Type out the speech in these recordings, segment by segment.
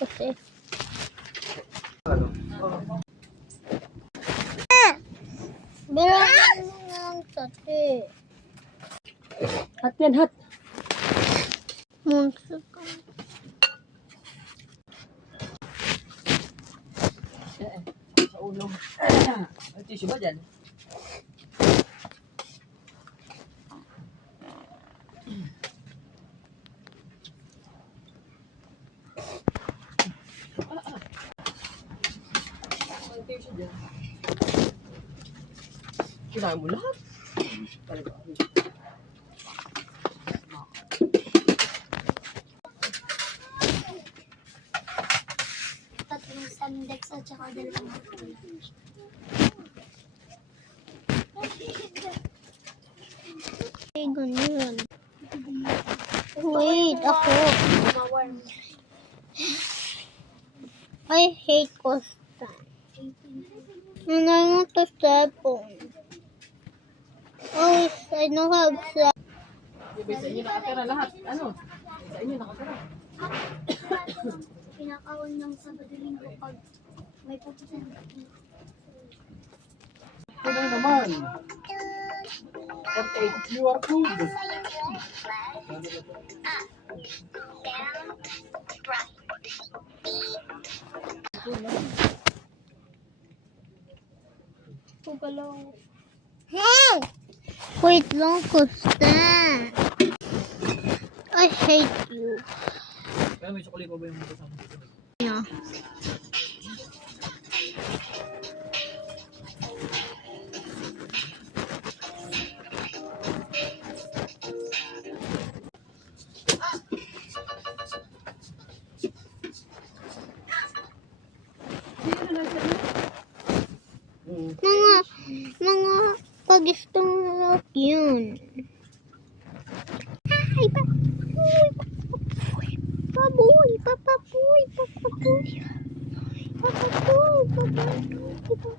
kasi. Ano? Meron ng tati. Hat yan, hat. Munso ka. Sa ulo. May tissue ba dyan? May tissue dyan. Kinain mo lahat? Tatlong sandex at saka dalawang hapon. Ay, ganyan. Wait, ako. I hate Costa. Ano to cellphone? Oh, I don't have cell. Sa inyo nakatira lahat. Ano? Sa inyo nakatira. Pinakawan ng Sabado Linggo pag may pupunta. Ano naman? You are good. Hey! Wait lang, Costa. I hate you. Kaya may chocolate pa ba yung mga kasama dito? Yeah. Mga pag-istong rock yun. Ay, papapuy, papapuy, papapuy, papapuy, papapuy, papapuy.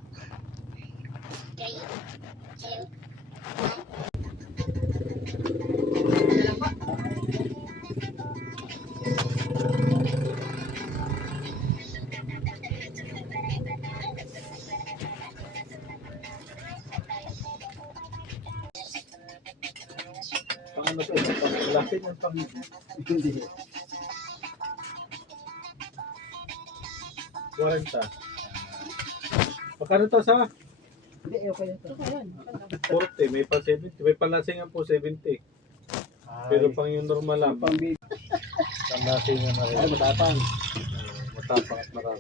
Paano to? Pang-lasing ang pang... Hindi. 40. Magkano to sa? Hindi, okay na ito. 40. May pa 70. May palasingan po 70. Pero pang yung normal lang. Pang lasingan na rin. Ay, matapang. Matapang at marami.